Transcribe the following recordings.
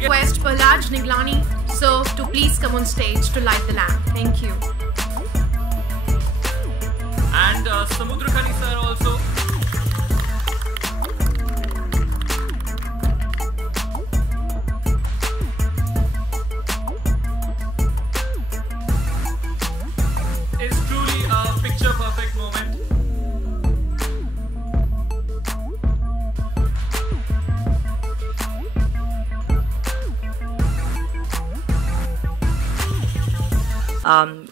Request Palaj Niglani sir to please come on stage to light the lamp. Thank you. And Samudra Khani sir also. It's truly a picture perfect moment.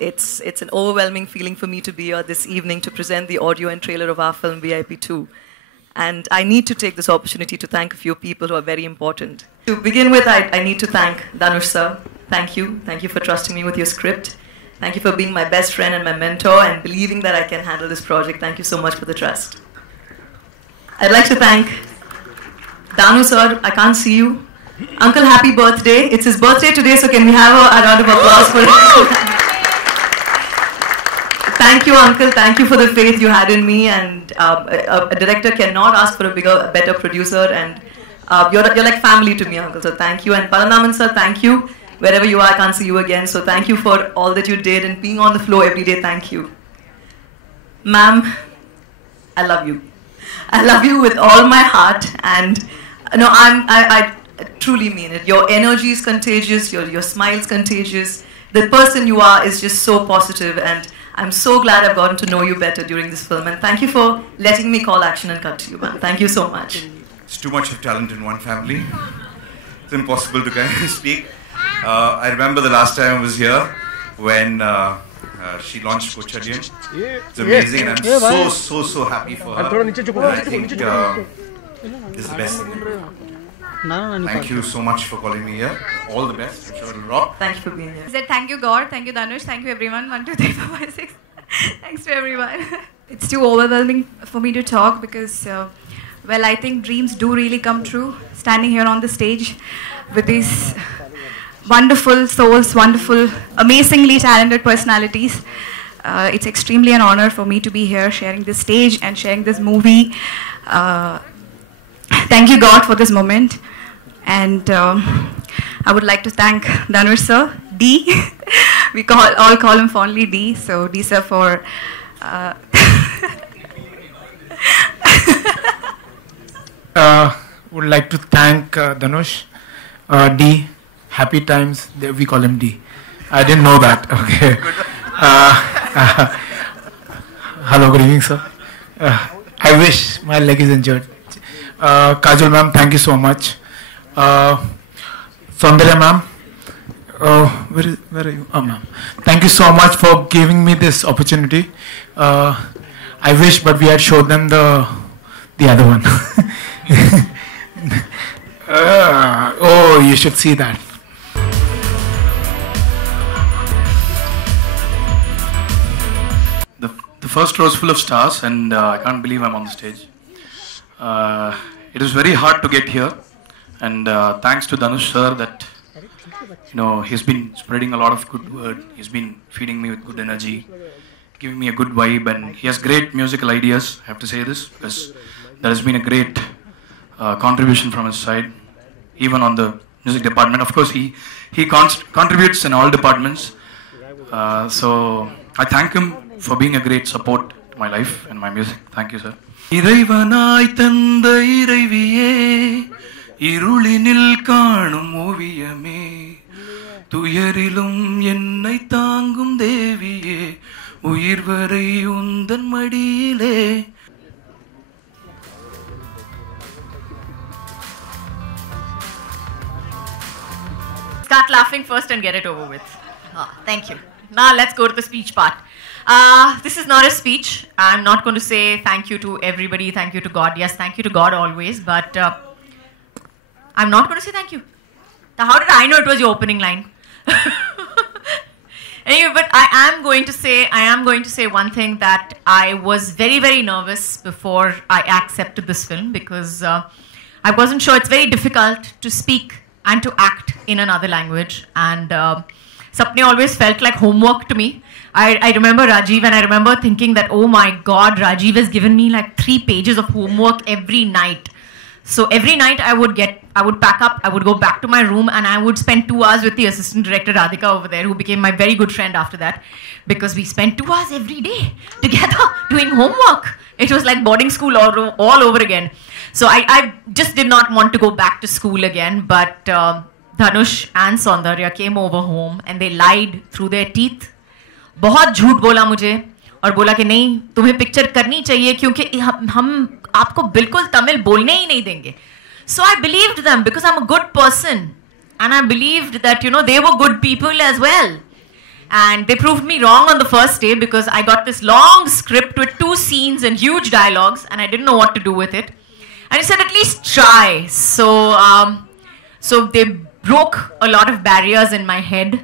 It's an overwhelming feeling for me to be here this evening to present the audio and trailer of our film VIP 2. And I need to take this opportunity to thank a few people who are very important. To begin with, I need to thank Dhanush sir. Thank you. Thank you for trusting me with your script. Thank you for being my best friend and my mentor and believing that I can handle this project. Thank you so much for the trust. I'd like to thank Dhanu sir. I can't see you. Uncle, happy birthday. It's his birthday today, so can we have a round of applause for him? Thank you, Uncle. Thank you for the faith you had in me. And a director cannot ask for a better producer. And you're like family to me, Uncle. So thank you. And Palanaman sir, thank you. Wherever you are, I can't see you again. So thank you for all that you did and being on the floor every day. Thank you. Ma'am, I love you. I love you with all my heart. And no, I truly mean it. Your energy is contagious. Your smile is contagious. The person you are is just so positive. And I'm so glad I've gotten to know you better during this film. And thank you for letting me call action and cut to you, ma'am. Thank you so much. It's too much of talent in one family. It's impossible to kind of speak. I remember the last time I was here when she launched Kochadian. It's amazing, and I'm so happy for her. And I think this is the best thing. Thank you so much for calling me here. All the best. I'm sure it'll rock. Thank you for being here. I said thank you God, thank you Dhanush, thank you everyone. 1, 2, 3, 4, 5, 6. Thanks to everyone. It's too overwhelming for me to talk because, well, I think dreams do really come true. Standing here on the stage with these wonderful souls, wonderful, amazingly talented personalities. It's extremely an honor for me to be here sharing this stage and sharing this movie. Thank you God for this moment. And I would like to thank Dhanush sir, D. We all call him fondly D. So D sir for would like to thank Dhanush, D. Happy times, we call him D. I didn't know that. Okay. Hello, good evening, sir. I wish my leg is injured. Kajol ma'am, thank you so much. Soundarya ma'am, where are you? Oh, ma'am. Thank you so much for giving me this opportunity. I wish, but we had showed them the other one. Oh, you should see that. The first row is full of stars, and I can't believe I'm on the stage. It is very hard to get here, and thanks to Dhanush sir that he's been spreading a lot of good word. He's been feeding me with good energy, giving me a good vibe, and he has great musical ideas. I have to say this because there has been a great contribution from his side, even on the music department. Of course, he contributes in all departments. So I thank him for being a great support to my life and my music. Thank you, sir. இறைவனாய் தந்த இறைவியே இருளினில் காணும் ஓவியமே துயரிலும் என்னை தாங்கும் தேவியே உயிர் வரை உந்தன் மடியிலே Start laughing first and get it over with. Thank you. Now let's go to the speech part. This is not a speech. I'm not going to say thank you to everybody, thank you to God. Yes, thank you to God always, but I'm not going to say thank you. How did I know it was your opening line? Anyway, but I am going to say one thing, that I was very, very nervous before I accepted this film because I wasn't sure. It's very difficult to speak and to act in another language, and Sapne always felt like homework to me. I remember Rajiv, and I remember thinking that, oh my God, Rajiv has given me like 3 pages of homework every night. So every night I would pack up, I would go back to my room, and I would spend 2 hours with the assistant director Radhika over there, who became my very good friend after that, because we spent 2 hours every day together doing homework. It was like boarding school all over again. So I just did not want to go back to school again, but Dhanush and Saundarya came over home and they lied through their teeth. बहुत झूठ बोला मुझे और बोला कि नहीं तुम्हें picture करनी चाहिए क्योंकि हम आपको बिल्कुल तमिल बोलने ही नहीं देंगे. So I believed them because I'm a good person, and I believed that they were good people as well. And they proved me wrong on the first day because I got this long script with 2 scenes and huge dialogues, and I didn't know what to do with it. And I said, at least try. So they broke a lot of barriers in my head,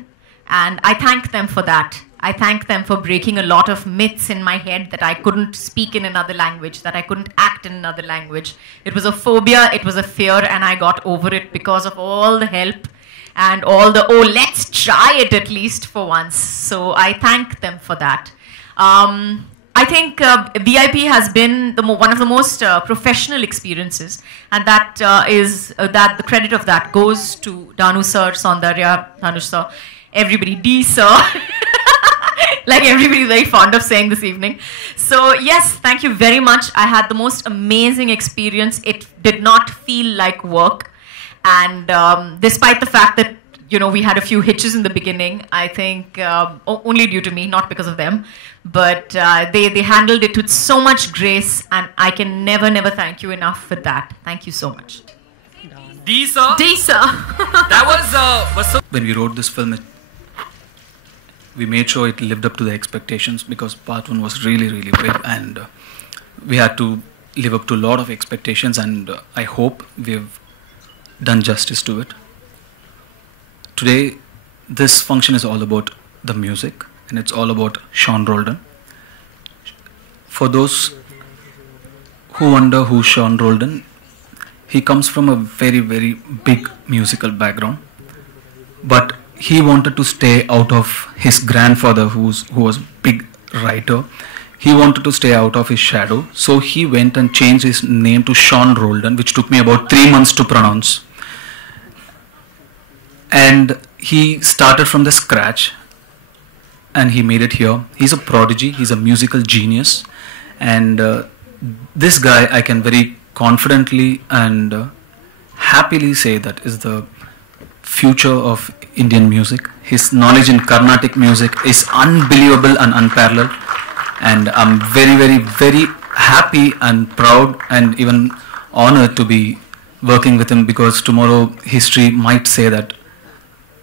and I thank them for that. I thank them for breaking a lot of myths in my head that I couldn't speak in another language, that I couldn't act in another language. It was a phobia, it was a fear, and I got over it because of all the help and all the, let's try it at least for once. So I thank them for that. I think VIP has been one of the most professional experiences, and that that the credit of that goes to Danu sir, Saundarya, Dhanush sir, everybody, D sir. Like everybody's very fond of saying this evening. So yes, thank you very much. I had the most amazing experience. It did not feel like work. And despite the fact that, we had a few hitches in the beginning, I think only due to me, not because of them. But they handled it with so much grace, and I can never thank you enough for that. Thank you so much. D sir. D sir. That was so. When we wrote this film, we made sure it lived up to the expectations because part 1 was really, really big, and we had to live up to a lot of expectations, and I hope we've done justice to it. Today, this function is all about the music, and it's all about Sean Roldan. For those who wonder who Sean Roldan, he comes from a very, very big musical background, but he wanted to stay out of his grandfather, who was a big writer. He wanted to stay out of his shadow, so he went and changed his name to Sean Roldan, which took me about 3 months to pronounce. And he started from the scratch, and he made it here. He's a prodigy, he's a musical genius, and this guy I can very confidently and happily say that is the future of Indian music. His knowledge in Carnatic music is unbelievable and unparalleled, and I'm very, very, very happy and proud and even honored to be working with him, because tomorrow history might say that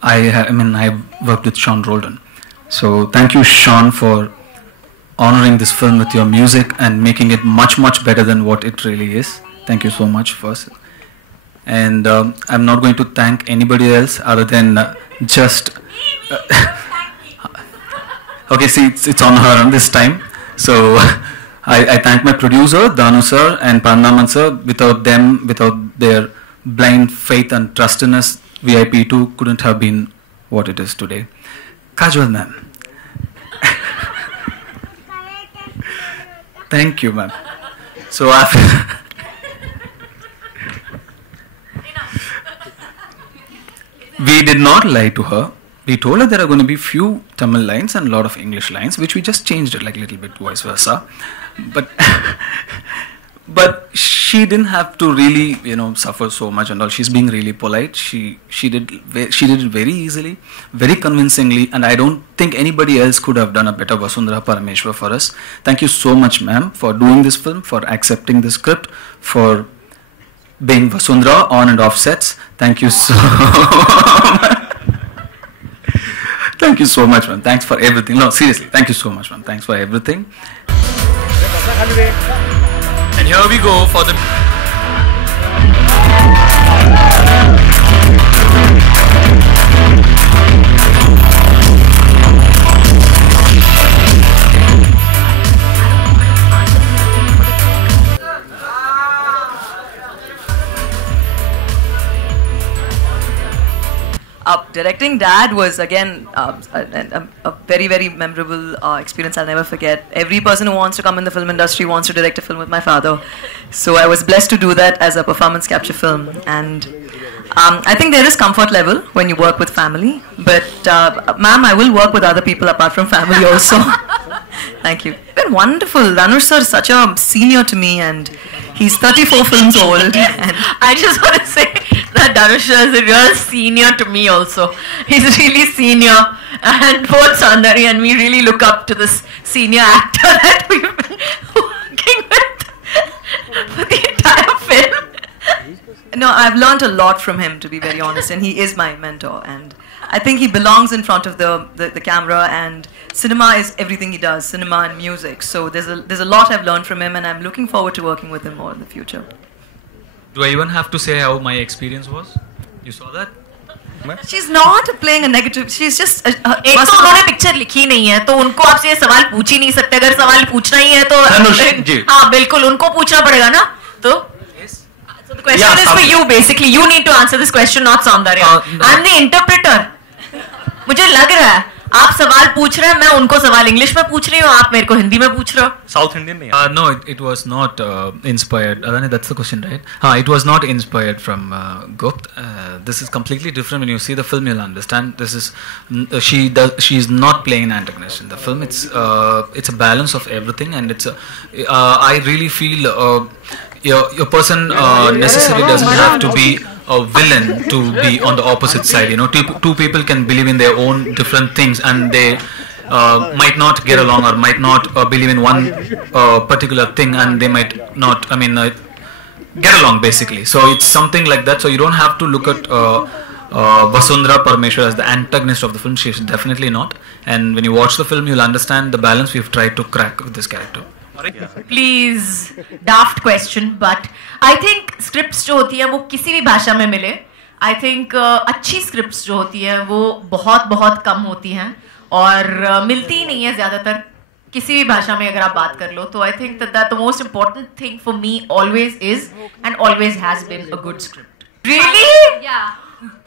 I worked with Sean Roldan. So thank you, Sean, for honoring this film with your music and making it much, much better than what it really is. Thank you so much first. And I'm not going to thank anybody else other than just okay, see, it's on her this time. So I thank my producer Dhanu sir and Pandaman sir. Without them, without their blind faith and trust in us, VIP 2 couldn't have been what it is today. Kajol ma'am. Thank you, ma'am. So after we did not lie to her. We told her there are going to be few Tamil lines and a lot of English lines, which we just changed it like a little bit, vice versa. But she didn't have to really, suffer so much and all. She's being really polite. She did it very easily, very convincingly, and I don't think anybody else could have done a better Vasundhara Parameshwar for us. Thank you so much, ma'am, for doing this film, for accepting the script, for being Vasundhara on and off sets. Thank you so much. Thank you so much, ma'am. Thanks for everything. No, seriously, thank you so much, ma'am. Thanks for everything. And here we go for the... Directing Dad was again a very, very memorable experience I'll never forget. Every person who wants to come in the film industry wants to direct a film with my father. So I was blessed to do that as a performance capture film. And I think there is comfort level when you work with family. But ma'am, I will work with other people apart from family also. Thank you. It's been wonderful. Dhanush sir is such a senior to me, and he's 34 films old. And I just want to say that Dhanush is a real senior to me also. He's really senior, and both Sandari and me really look up to this senior actor that we've been working with for the entire film. no, I've learned a lot from him, to be very honest, and he is my mentor. And I think he belongs in front of the camera, and cinema is everything he does, cinema and music. So there's a lot I've learned from him, and I'm looking forward to working with him more in the future. Do I even have to say how my experience was? You saw that? She's not playing a negative. She's just. एक तो उन्होंने picture लिखी नहीं है, तो उनको आपसे ये सवाल पूछ ही नहीं सकते. अगर सवाल पूछना ही है तो हाँ बिल्कुल उनको पूछना पड़ेगा ना. तो so the question is for you basically. You need to answer this question, not Saundarya. I'm the interpreter. मुझे लग रहा है आप सवाल पूछ रहे हैं, मैं उनको सवाल इंग्लिश में पूछ रही हूँ, आप मेरे को हिंदी में पूछ रहे हो. South Indian नहीं है. No, it was not inspired. Adani, that's the question, right? It was not inspired from Gupt. This is completely different. When you see the film, you'll understand. This is she is not playing an antagonist in the film. It's a balance of everything, and it's I really feel your person necessarily doesn't have to be a villain to be on the opposite side. You know, two people can believe in their own different things, and they might not get along, or might not believe in one particular thing, and they might not, get along basically. So it's something like that. So you don't have to look at Vasundhara Parmeshwar as the antagonist of the film. She is definitely not. And when you watch the film, you'll understand the balance we've tried to crack with this character. Please, daft question, but I think scripts जो होती है वो किसी भी भाषा में मिले, I think अच्छी scripts जो होती है वो बहुत बहुत कम होती हैं और मिलती ही नहीं है ज़्यादातर किसी भी भाषा में अगर आप बात कर लो. तो I think that the most important thing for me always is and always has been a good script. Really? Yeah.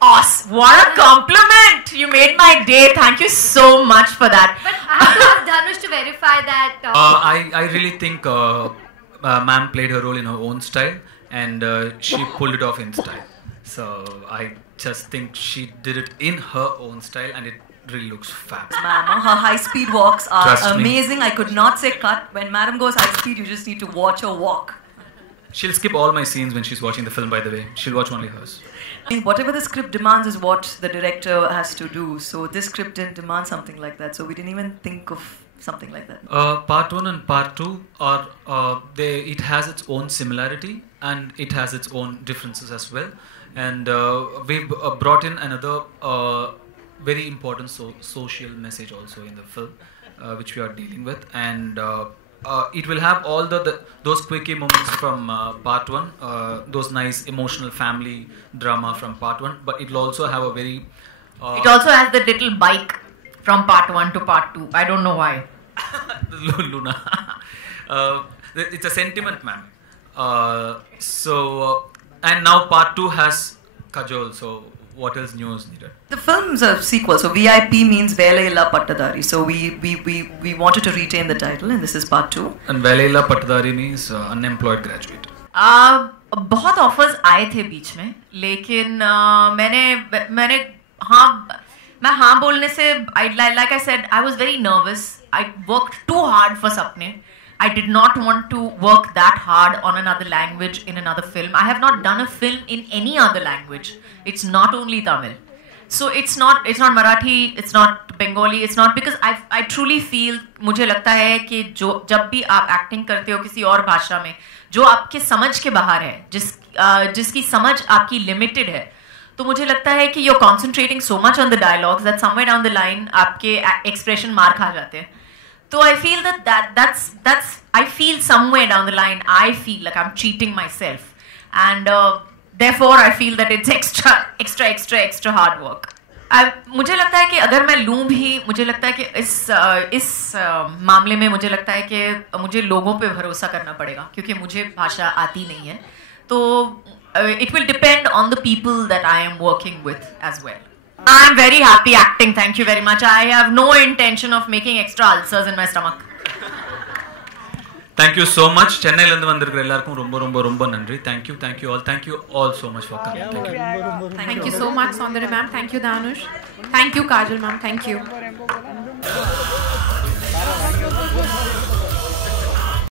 Awesome. What a compliment! You made my day. Thank you so much for that. But I have to ask Dhanush to verify that. I really think ma'am played her role in her own style, and she pulled it off in style. So I just think she did it in her own style, and it really looks fab. Ma'am, her high-speed walks are Trust amazing. me. I could not say cut. When Madam goes high-speed, you just need to watch her walk. She'll skip all my scenes when she's watching the film, by the way. She'll watch only hers. I mean, whatever the script demands is what the director has to do. So this script didn't demand something like that. So we didn't even think of something like that. Part 1 and part 2 are it has its own similarity, and it has its own differences as well. And we've brought in another very important social message also in the film, which we are dealing with. And it will have all those quickie moments from part 1, those nice emotional family drama from part 1, but it will also have a very it also has the little bike from part 1 to part 2. I don't know why. Luna. It's a sentiment, ma'am. And now part 2 has Kajol, so what else new is needed? The film's a sequel, so VIP means Velailla Pattadari. So we wanted to retain the title, and this is part 2. And Velailla Pattadari means unemployed graduate. बहुत offers आए थे बीच में, लेकिन मैं हाँ बोलने से like I said, I was very nervous. I worked too hard for Sapne. I did not want to work that hard on another language in another film. I have not done a film in any other language. It's not only Tamil. So it's not Marathi, it's not Bengali, it's not, because I truly feel, मुझे लगता है कि जब भी आप acting करते हो किसी और भाषा में जो आपके समझ के बाहर है, जिसकी समझ आपकी limited है, तो मुझे लगता है कि you're concentrating so much on the dialogues that somewhere down the line आपके expression मार खा जाते हैं. So I feel that's I feel somewhere down the line I feel like I'm cheating myself, and therefore I feel that it's extra hard work. मुझे लगता है कि अगर मैं लूँ भी, मुझे लगता है कि इस मामले में मुझे लगता है कि मुझे लोगों पे भरोसा करना पड़ेगा, क्योंकि मुझे भाषा आती नहीं है. तो it will depend on the people that I am working with as well. I'm very happy acting. Thank you very much. I have no intention of making extra ulcers in my stomach. Thank you so much. Chennai la irundhu vandirukra ellarkum romba nandri. Thank you all so much for coming. Thank you so much, Saundara ma'am. Thank you, Dhanush. Thank you, Kajol ma'am. Thank you.